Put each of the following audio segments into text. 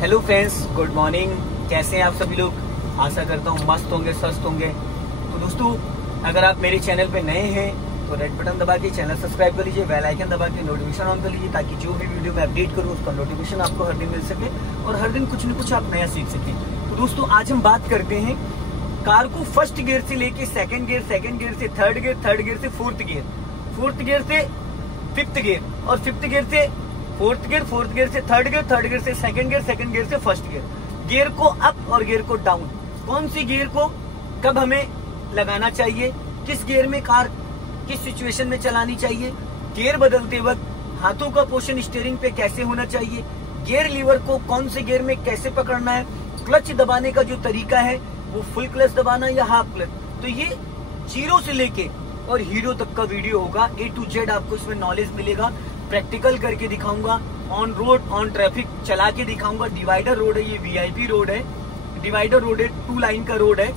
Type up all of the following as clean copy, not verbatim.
Hello friends, good morning. कैसे हैं आप सभी लोग? आशा करता हूँ मस्त होंगे, स्वस्थ होंगे। तो दोस्तों, अगर आप मेरे चैनल पे नए हैं तो रेड बटन दबा के चैनल सब्सक्राइब कर लीजिए, बेल आइकन दबा के नोटिफिकेशन ऑन कर लीजिए, ताकि जो भी वीडियो मैं अपडेट करूँ उसका नोटिफिकेशन आपको हर दिन मिल सके और हर दिन कुछ न कुछ आप नया सीख सकें। तो दोस्तों, आज हम बात करते हैं कार को फर्स्ट गियर से लेके सेकंड गियर से थर्ड गियर से फोर्थ गियर से फिफ्थ गियर और फिफ्थ गियर से फोर्थ गियर से थर्ड गियर से सेकंड गियर से फर्स्ट गियर को अप और गियर को डाउन, कौन सी गियर को कब हमें लगाना चाहिए, किस गियर में कार किस सिचुएशन में चलानी चाहिए, गियर बदलते वक्त हाथों का पोजीशन स्टीयरिंग पे कैसे होना चाहिए, गियर लीवर को कौन से गियर में कैसे पकड़ना है, क्लच दबाने का जो तरीका है वो फुल क्लच दबाना या हाफ क्लच। तो ये जीरो से लेके और हीरो तक का वीडियो होगा, A to Z आपको इसमें नॉलेज मिलेगा। प्रैक्टिकल करके दिखाऊंगा, ऑन रोड ऑन ट्रैफिक चला के दिखाऊंगा। डिवाइडर रोड है, ये VIP रोड है, डिवाइडर रोड है, 2 लाइन का रोड है।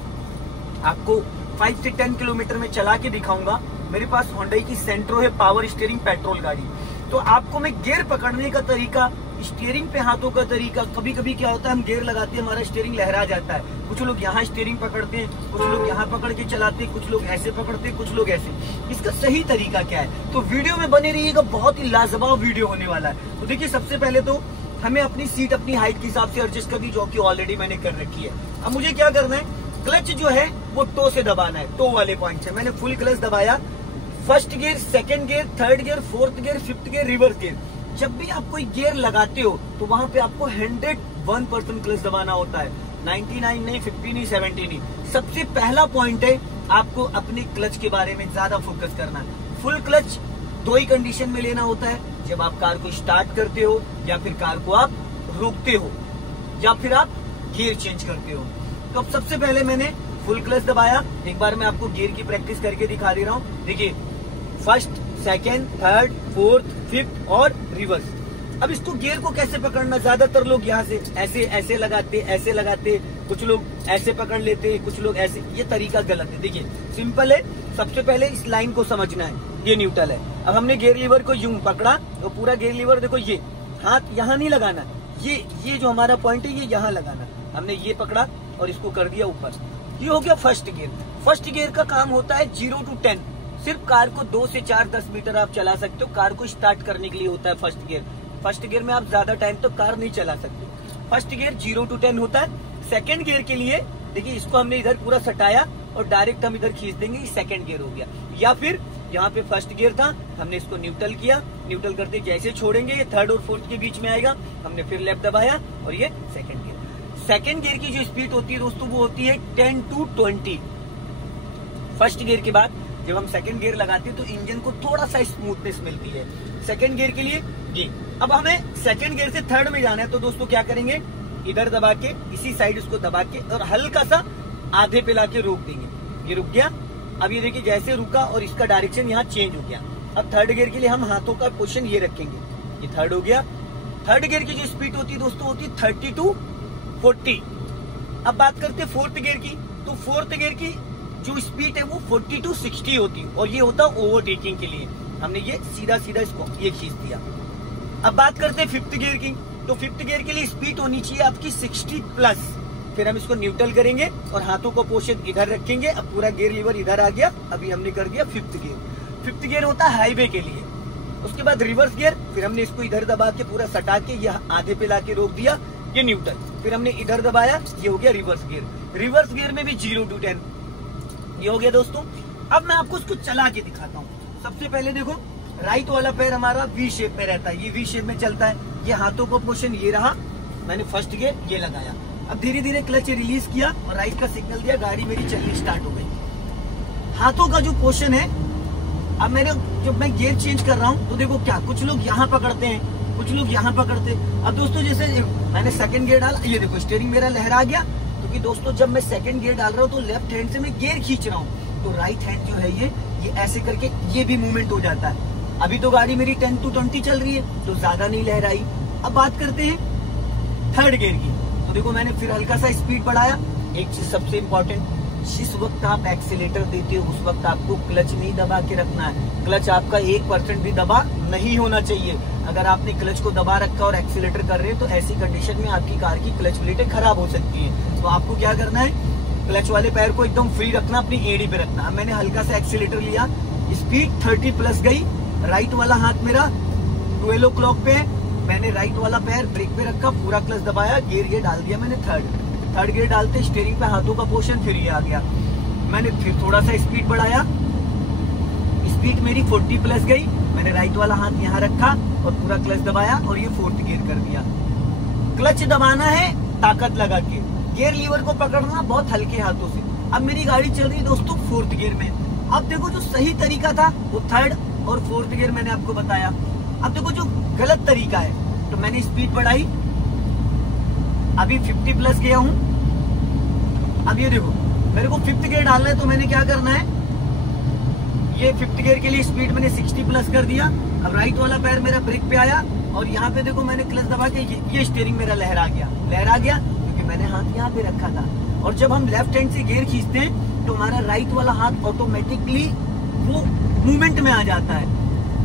आपको 5 से 10 किलोमीटर में चला के दिखाऊंगा। मेरे पास होंडई की सेंट्रो है, पावर स्टीयरिंग पेट्रोल गाड़ी। तो आपको मैं गियर पकड़ने का तरीका, स्टीयरिंग पे हाथों का तरीका, कभी कभी क्या होता है हम गियर लगाते हैं हमारा स्टीयरिंग लहरा जाता है, कुछ लोग यहाँ स्टीयरिंग पकड़ते हैं, कुछ लोग यहाँ पकड़ के चलाते हैं, कुछ लोग ऐसे पकड़ते हैं, कुछ लोग ऐसे। इसका सही तरीका क्या है? तो वीडियो में बने रहिएगा, बहुत ही लाजवाब वीडियो होने वाला है। तो देखिए, सबसे पहले तो हमें अपनी सीट अपनी हाइट के हिसाब से एडजस्ट करनी, जो कि ऑलरेडी मैंने कर रखी है। अब मुझे क्या करना है, क्लच जो है वो टो से दबाना है, टो वाले पॉइंट से। मैंने फुल क्लच दबाया, first gear, second gear, third gear, fourth gear, fifth gear, reverse gear. जब भी आप कोई गियर लगाते हो तो वहां पे आपको 101% क्लच दबाना होता है, 99 नहीं, 50 नहीं, 70 नहीं। सबसे पहला पॉइंट है, आपको अपने क्लच के बारे में ज्यादा फोकस करना है। फुल क्लच 2 ही कंडीशन में लेना होता है, जब आप कार को स्टार्ट करते हो या फिर कार को आप रोकते हो या फिर आप गियर चेंज करते हो। तो अब सबसे पहले मैंने फुल क्लच दबाया। एक बार मैं आपको गियर की प्रैक्टिस करके दिखा दे रहा हूँ। देखिए, first, second, third, fourth, fifth और रिवर्स। अब इसको गियर को कैसे पकड़ना, ज्यादातर लोग यहाँ से ऐसे लगाते, कुछ लोग ऐसे पकड़ लेते, कुछ लोग ऐसे। ये तरीका गलत है। देखिए, सिंपल है। सबसे पहले इस लाइन को समझना है, ये न्यूट्रल है। अब हमने गियर लीवर को यूं पकड़ा तो पूरा गियर लीवर देखो, ये हाथ यहाँ नहीं लगाना, ये जो हमारा पॉइंट है ये यहाँ लगाना। हमने ये पकड़ा और इसको कर दिया ऊपर। ये हो गया फर्स्ट गियर। फर्स्ट गियर का काम होता है 0 to 10। सिर्फ कार को 2 से 4-10 मीटर आप चला सकते हो। कार को स्टार्ट करने के लिए होता है फर्स्ट गियर। फर्स्ट गियर में आप ज्यादा टाइम तो कार नहीं चला सकते। फर्स्ट गियर 0 to 10 होता है। सेकंड गियर के लिए देखिए, इसको हमने इधर पूरा सटाया और डायरेक्ट हम इधर खींच देंगे, सेकंड गियर हो गया। या फिर यहाँ पे फर्स्ट गियर था, हमने इसको न्यूट्रल किया, न्यूट्रल करते जैसे छोड़ेंगे ये थर्ड और फोर्थ के बीच में आएगा, हमने फिर लेफ्ट दबाया और ये सेकंड गियर। सेकंड गियर की जो स्पीड होती है दोस्तों, वो होती है 10 to 20। फर्स्ट गियर के बाद जब हम सेकंड गियर लगाते हैं तो इंजन को थोड़ा सा स्मूथनेस मिलती है। सेकंड गियर के लिए ये। अब हमें सेकंड गियर से थर्ड में जाना है, तो दोस्तों क्या करेंगे, इधर दबा के इसी साइड उसको दबा के और हल्का सा आधे पे लाके रोक देंगे। ये रुक गया। अब ये देखिए, जैसे रुका और इसका डायरेक्शन यहाँ चेंज हो गया। अब थर्ड गियर के लिए हम हाथों का पोजीशन ये रखेंगे, ये थर्ड हो गया। थर्ड गियर की जो स्पीड होती है दोस्तों, होती है 30 to 40। अब बात करते हैं फोर्थ गियर की। तो फोर्थ गियर की जो स्पीड है वो 40 to 60 होती है और ये होता है ओवरटेकिंग के लिए। हमने ये सीधा इसको ये खींच दिया। अब बात करते हैं फिफ्थ गियर की। तो फिफ्थ गियर के लिए स्पीड होनी चाहिए आपकी 60+। फिर हम इसको न्यूट्रल करेंगे और हाथों का पोजीशन इधर रखेंगे। अब पूरा गियर लीवर इधर आ गया। अभी हमने कर दिया फिफ्थ गियर। फिफ्थ गियर होता है हाईवे के लिए। उसके बाद रिवर्स गियर, फिर हमने इसको इधर दबा के पूरा सटा के ये आधे पे लाके रोक दिया, ये न्यूट्रल। फिर हमने इधर दबाया, ये हो गया रिवर्स गियर। रिवर्स गियर में भी 0 to 10 ये हो गया दोस्तों। अब मैं आपको इसको चला के दिखाता हूँ। सबसे पहले देखो, राइट वाला पैर हमारा V शेप में रहता है, ये V शेप में चलता है। ये हाथों का पोजीशन ये रहा, मैंने फर्स्ट गियर ये लगाया। अब धीरे धीरे क्लच रिलीज किया और राइट का सिग्नल दिया, गाड़ी मेरी चलनी स्टार्ट हो गई। हाथों का जो पोजीशन है, अब जब मैं गियर चेंज कर रहा हूँ तो देखो क्या, कुछ लोग यहाँ पकड़ते हैं, कुछ लोग यहाँ पकड़ते हैं। अब दोस्तों, जैसे मैंने सेकंड गियर डाला, ये देखो स्टीयरिंग मेरा लहरा गया, क्योंकि दोस्तों जब मैं सेकंड गियर डाल रहा हूँ तो लेफ्ट हैंड से मैं गियर खींच रहा हूँ, तो राइट हैंड जो है ये ऐसे करके ये भी मूवमेंट हो जाता है। अभी तो गाड़ी मेरी 10 to 20 चल रही है, तो ज्यादा नहीं लहराई। अब बात करते हैं थर्ड गियर की। तो देखो, मैंने फिर हल्का सा स्पीड बढ़ाया। एक चीज सबसे इम्पोर्टेंट, जिस वक्त आप एक्सीलेटर देते हो उस वक्त आपको क्लच नहीं दबा के रखना है। क्लच आपका 1% भी दबा नहीं होना चाहिए। अगर आपने क्लच को दबा रखा और एक्सीलेटर कर रहे हैं तो ऐसी कंडीशन में आपकी कार की क्लच प्लेटें खराब हो सकती हैं। तो आपको क्या करना है, क्लच वाले पैर को एकदम फ्री रखना, अपनी एड़ी पे रखना। अब मैंने हल्का सा एक्सीलेटर लिया, स्पीड 30 प्लस गई, राइट वाला हाथ मेरा 12 o'clock पे, मैंने राइट वाला पैर ब्रेक पे रखा, पूरा क्लच दबाया, गियर ये डाल दिया मैंने थर्ड गियर डालते स्टीयरिंग पे हाथों का पोर्शन फिर ये आ गया। मैंने फिर थोड़ा सा स्पीड बढ़ाया, स्पीड मेरी 40 प्लस गई, मैंने राइट वाला हाथ यहाँ रखा और पूरा क्लच दबाया और ये 4th गियर कर दिया। क्लच दबाना है ताकत लगा के, गियर लीवर को पकड़ना बहुत हल्के हाथों से। अब मेरी गाड़ी चल रही है दोस्तों 4th गियर में। अब देखो जो सही तरीका था वो 3rd और 4th गियर मैंने आपको बताया। अब देखो जो गलत तरीका है, तो मैंने स्पीड बढ़ाई, अभी 50 प्लस गया हूं। अब ये देखो मेरे को 5th गियर डालना है, तो मैंने क्या करना है, ये 5th गियर के लिए स्पीड मैंने 60 प्लस कर दिया। अब राइट वाला पैर मेरा ब्रेक पे आया और यहाँ पे देखो मैंने क्लच दबा के ये स्टीयरिंग मेरा लहरा गया क्योंकि मैंने हाथ यहाँ पे रखा था। और जब हम लेफ्ट हैंड से गियर खींचते हैं तो हमारा राइट वाला हाथ ऑटोमेटिकली वो मूवमेंट में आ जाता है।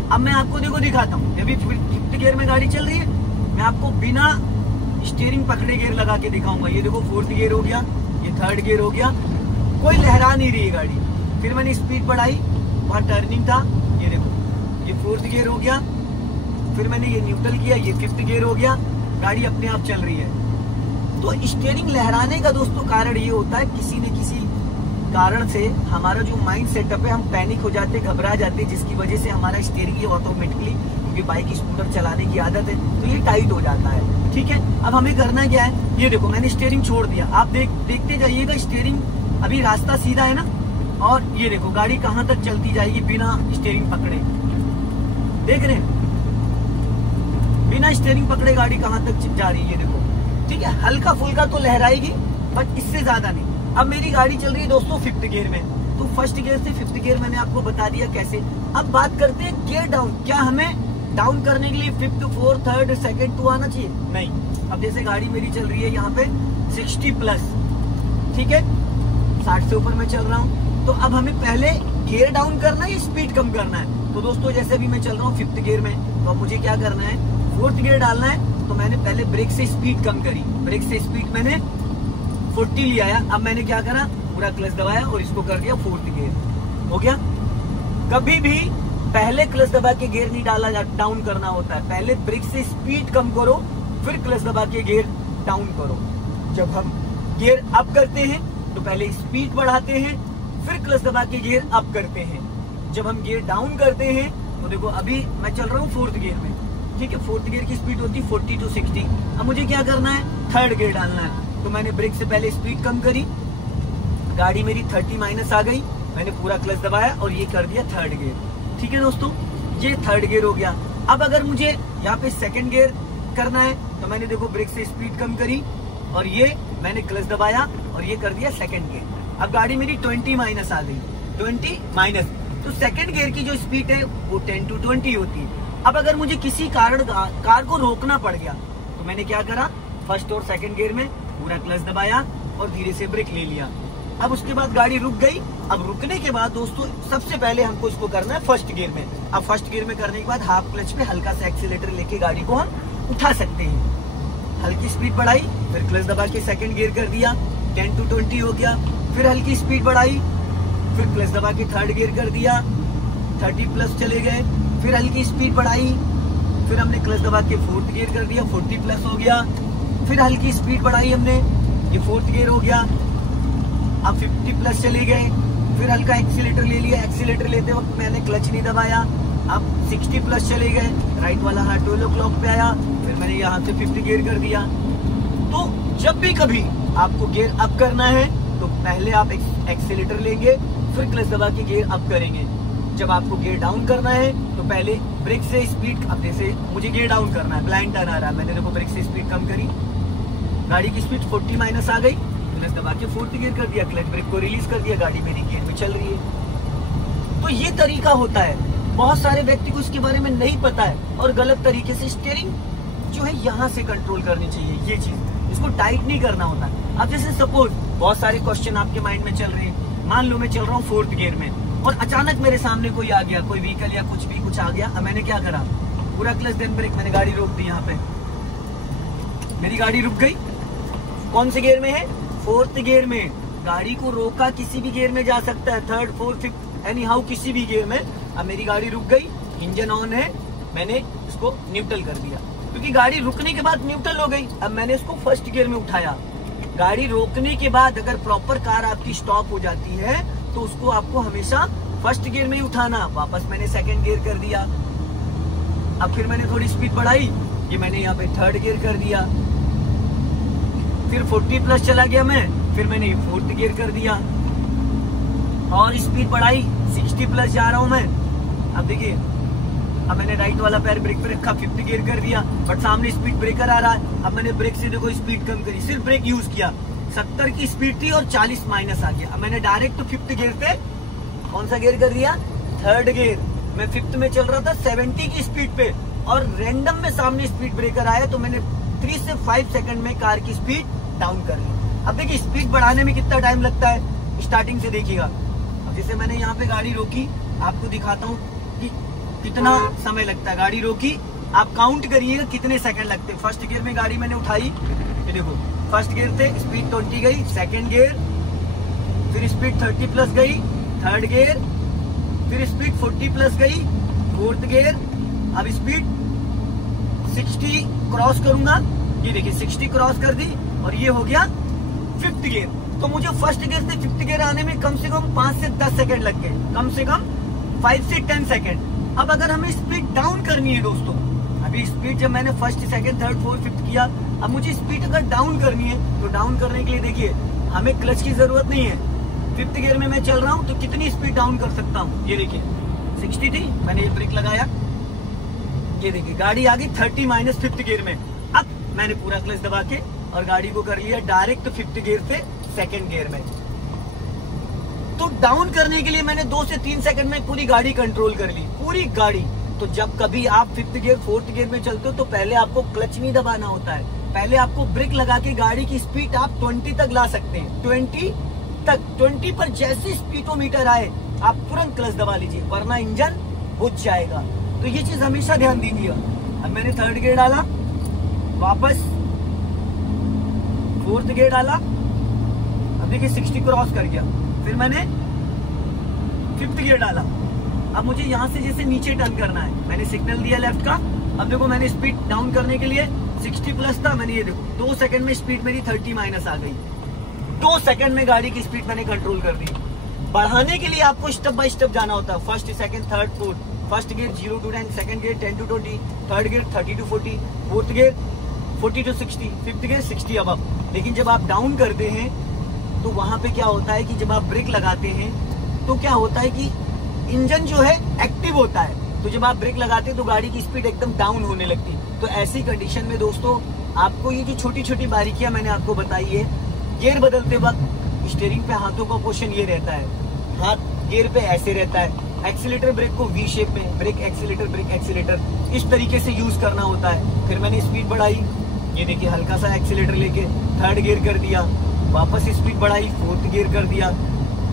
अब मैं आपको देखो दिखाता हूँ, अभी 5th गियर में गाड़ी चल रही है, मैं आपको बिना स्टीयरिंग पकड़े गियर लगा के दिखाऊंगा। ये देखो 4th गियर हो गया, ये 3rd गियर हो गया, कोई लहरा नहीं रही है गाड़ी। फिर मैंने स्पीड बढ़ाई, वहां टर्निंग था, ये देखो ये 4th गियर हो गया। फिर मैंने ये न्यूट्रल किया, ये 5th गियर हो गया, गाड़ी अपने आप चल रही है। तो स्टीयरिंग लहराने का दोस्तों कारण ये होता है, किसी न किसी कारण से हमारा जो माइंड सेटअप है, हम पैनिक हो जाते, घबरा जाते, जिसकी वजह से हमारा स्टीयरिंग ये ऑटोमेटिकली, क्योंकि बाइक स्कूटर चलाने की आदत है, तो ये टाइट हो जाता है। ठीक है, अब हमें करना क्या है, ये देखो मैंने स्टीयरिंग छोड़ दिया, आप देखते जाइएगा, स्टीयरिंग अभी रास्ता सीधा है ना, और ये देखो गाड़ी कहाँ तक चलती जाएगी बिना स्टीयरिंग पकड़े। देख रहे हैं, बिना स्टीयरिंग पकड़े गाड़ी कहाँ तक जा रही है, ये देखो। ठीक है, हल्का फुल्का तो लहराएगी बट इससे ज्यादा नहीं। अब मेरी गाड़ी चल रही है दोस्तों 5th गियर में, तो 1st गियर से 5th गियर मैंने आपको बता दिया कैसे। अब बात करते हैं गियर डाउन। क्या हमें डाउन करने के लिए 5th, 4th, 3rd, 2nd, 2 आना चाहिए? नहीं। अब जैसे गाड़ी मेरी चल रही है यहाँ पे 60 प्लस, ठीक है, 60 से ऊपर मैं चल रहा हूँ, तो अब हमें पहले गियर डाउन करना है, स्पीड कम करना है। तो दोस्तों जैसे अभी मैं चल रहा हूँ 5th गियर में, तो अब मुझे क्या करना है, 4th गियर डालना है। तो मैंने पहले ब्रेक से स्पीड कम करी, ब्रेक से स्पीड मैंने 40 ले आया। अब मैंने क्या करा, पूरा क्लच दबाया और इसको कर दिया 4th गियर। हो गया। कभी भी पहले क्लच दबा के गियर नहीं डाला डाउन करना होता है, पहले ब्रेक से स्पीड कम करो, फिर क्लच दबा के गियर डाउन करो। जब हम गियर अप करते हैं तो पहले स्पीड बढ़ाते हैं, फिर क्लच दबा के गियर अप करते हैं। जब हम गियर डाउन करते हैं तो देखो अभी मैं चल रहा हूँ 4th गियर में, ठीक है, 4th गियर की स्पीड होती है 40 to 60। अब मुझे क्या करना है, 3rd गियर डालना है। तो मैंने ब्रेक से पहले स्पीड कम करी, गाड़ी मेरी 30 माइनस आ गई, मैंने पूरा क्लच दबाया और ये कर दिया 3rd गियर। ठीक है दोस्तों, ये 3rd गियर हो गया। अब अगर मुझे यहाँ पे 2nd गियर करना है तो मैंने देखो ब्रेक से स्पीड कम करी और ये मैंने क्लच दबाया और ये कर दिया 2nd गियर। अब गाड़ी मेरी 20 माइनस आ गई, 20 माइनस, तो 2nd गियर की जो स्पीड है वो 10 to 20 होती है। अब अगर मुझे किसी कारण कार को रोकना पड़ गया तो मैंने क्या करा, 1st और 2nd गियर में पूरा क्लच दबाया और धीरे से ब्रेक ले लिया। अब उसके बाद गाड़ी रुक गई। अब रुकने के बाद दोस्तों सबसे पहले हमको इसको करना है 1st गियर में। अब 1st गियर में करने के बाद हाफ क्लच पे हल्का सा एक्सीलेटर लेके गाड़ी को हम उठा सकते हैं। हल्की स्पीड बढ़ाई, फिर क्लच दबा के 2nd गियर कर दिया, 10 to 20 हो गया। फिर हल्की स्पीड बढ़ाई, फिर क्लच दबा के 3rd गियर कर दिया, 30 प्लस चले गए। फिर हल्की स्पीड बढ़ाई, फिर हमने क्लच दबा के 4th गियर कर दिया, 40 प्लस हो गया। फिर हल्की स्पीड बढ़ाई हमने, ये 4th गियर हो गया। अब 50 प्लस चले गए, फिर हल्का एक्सीलेटर ले लिया, एक्सीलेटर लेते वक्त मैंने क्लच नहीं दबाया। अब 60 प्लस चले गए, राइट वाला हाथ 12 o'clock पे आया, फिर मैंने यहाँ से 50 गियर कर दिया। तो जब भी कभी आपको गियर अप करना है तो पहले आप एक्सीलेटर लेंगे, फिर क्लच दबा के गियर अप करेंगे। जब आपको गियर डाउन करना है तो पहले ब्रेक से स्पीड, अब जैसे मुझे गियर डाउन करना है, ब्लाइंड टर्न आ रहा है, मैंने देखो ब्रेक से स्पीड कम करी, गाड़ी की स्पीड 40 माइनस आ गई, क्लच दबा के 4th गियर कर दिया, क्लच ब्रेक को रिलीज कर दिया, गाड़ी मेरी गियर में चल रही है। तो ये तरीका होता है। बहुत सारे व्यक्ति को इसके बारे में नहीं पता है और गलत तरीके से स्टीयरिंग जो है यहाँ से कंट्रोल करनी चाहिए, ये चीज, इसको टाइट नहीं करना होता। अब जैसे सपोज बहुत सारे क्वेश्चन आपके माइंड में चल रहे हैं, मान लो मैं चल रहा हूँ 4th गियर में और अचानक मेरे सामने कोई आ गया, कोई व्हीकल या कुछ भी कुछ आ गया। अब मैंने क्या करा, पूरा क्लच देन ब्रेक, मैंने गाड़ी रोक दी। यहाँ पे मेरी गाड़ी रुक गई। कौन से गियर में है? 4th गियर में। गाड़ी को रोका किसी भी गियर में जा सकता है, 3rd 4th 5th any how किसी भी गियर में। अब मेरी गाड़ी रुक गई, इंजन ऑन है, मैंने इसको न्यूट्रल कर दिया क्योंकि गाड़ी रुकने के बाद न्यूट्रल हो गई। अब मैंने इसको 1st गियर में उठाया। गाड़ी रोकने के बाद अगर प्रॉपर कार आपकी स्टॉप हो जाती है तो उसको आपको हमेशा 1st गियर में ही उठाना। वापस मैंने 2nd गियर कर दिया। अब फिर मैंने थोड़ी स्पीड बढ़ाई, ये मैंने यहाँ पे 3rd गियर कर दिया। फिर 40+ चला गया मैं, फिर मैंने 4th गियर कर दिया और स्पीड बढ़ाई, 60+ जा रहा हूं मैं। अब देखिए, अब मैंने राइट वाला पैर ब्रेक पे रखा, 5th गियर कर दिया, बट सामने स्पीड ब्रेकर आ रहा है। अब मैंने ब्रेक से देखो स्पीड कम करी, सिर्फ ब्रेक यूज किया। 70 की स्पीड थी और 40 माइनस आ गया। अब मैंने डायरेक्ट 5th गियर पे, कौन सा गियर कर दिया? 3rd gear. मैं 5th में चल रहा था 70 की स्पीड पे और रैंडम में सामने स्पीड ब्रेकर आया तो मैंने 3 से 5 सेकंड में कार की स्पीड डाउन कर ली। अब देखिए स्पीड बढ़ाने में कितना टाइम लगता है, स्टार्टिंग से देखिएगा। अब जैसे मैंने यहाँ पे गाड़ी रोकी, आपको दिखाता हूँ कि कितना समय लगता है। गाड़ी रोकी, आप काउंट करिएगा कितने सेकंड लगते हैं। 1st गियर में गाड़ी मैंने उठाई, ये देखो 1st गियर से स्पीड 20 गई, 2nd गियर, फिर स्पीड 30+ गई, 3rd गियर, फिर स्पीड 40+ गई, 4th गियर। अब स्पीड 60 क्रॉस करूंगा, ये देखिए 60 क्रॉस कर दी और ये हो गया 5th गियर। तो मुझे 1st गियर से 5th गियर आने में कम से कम 5 से 10 सेकंड लग गए, कम से कम 5 से 10 सेकंड। अब अगर हमें स्पीड डाउन करनी है दोस्तों, अभी स्पीड जब मैंने 1st 2nd 3rd 4th 5th किया, अब मुझे स्पीड अगर डाउन करनी है तो डाउन करने के लिए देखिए हमें क्लच की जरूरत नहीं है। 5th गियर में मैं चल रहा हूँ तो कितनी स्पीड डाउन कर सकता हूँ, ये देखिए 60 थी, मैंने ये ब्रेक लगाया, ये देखिए गाड़ी आ गई 30 माइनस 5th गियर में। अब मैंने पूरा क्लच दबा के और गाड़ी को कर लिया डायरेक्ट 5th गियर से 2nd गियर में। तो डाउन करने के लिए मैंने 2 से 3 सेकंड में पूरी गाड़ी कंट्रोल कर ली, पूरी गाड़ी। तो जब कभी आप 5th गियर 4th गियर में चलते हो तो पहले आपको क्लच नहीं दबाना होता है, पहले आपको ब्रेक लगा के गाड़ी की स्पीड आप 20 तक ला सकते हैं। 20 तक, 20 पर जैसे स्पीडोमीटर आए आप तुरंत क्लच दबा लीजिए, वरना इंजन बुझ जाएगा। तो ये चीज हमेशा ध्यान दीजिएगा। अब मैंने 3rd गियर डाला, वापस 4th गियर डाला, अब देखिए 60 क्रॉस कर गया, फिर मैंने 5th गियर डाला। अब मुझे यहाँ से जैसे नीचे टर्न करना है, मैंने सिग्नल दिया लेफ्ट का। अब देखो मैंने स्पीड डाउन करने के लिए 60+ था, मैंने ये देखो 2 सेकंड में स्पीड मेरी 30 माइनस आ गई। 2 सेकंड में गाड़ी की स्पीड मैंने कंट्रोल कर दी। बढ़ाने के लिए आपको स्टेप बाय स्टेप जाना होता है, 1st 2nd 3rd 4th। 1st gear 0 to 10, 2nd gear 10 to 20, 3rd gear 30 to 40, 4th gear 40 to 60, 5th gear 60 अब। लेकिन जब आप डाउन करते हैं तो वहां पे क्या होता है कि जब आप ब्रेक लगाते हैं तो क्या होता है कि इंजन जो है एक्टिव होता है, तो जब आप ब्रेक लगाते हैं तो गाड़ी की स्पीड एकदम डाउन होने लगती है। तो ऐसी कंडीशन में दोस्तों आपको ये जो छोटी छोटी बारीकियां मैंने आपको बताई है, गियर बदलते वक्त स्टीयरिंग पे हाथों का पोजीशन ये रहता है, हाथ गियर पे ऐसे रहता है, एक्सीलेटर ब्रेक को वी शेप में, ब्रेक एक्सीलेटर इस तरीके से यूज करना होता है। फिर मैंने स्पीड बढ़ाई, ये देखिए हल्का सा एक्सीलेटर लेके 3rd गियर कर दिया, वापस स्पीड बढ़ाई 4th गियर कर दिया।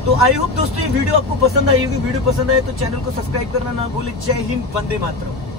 तो आई होप दोस्तों ये वीडियो आपको पसंद आई होगी। वीडियो पसंद आए तो चैनल को सब्सक्राइब करना ना भूले। जय हिंद, वंदे मातरम।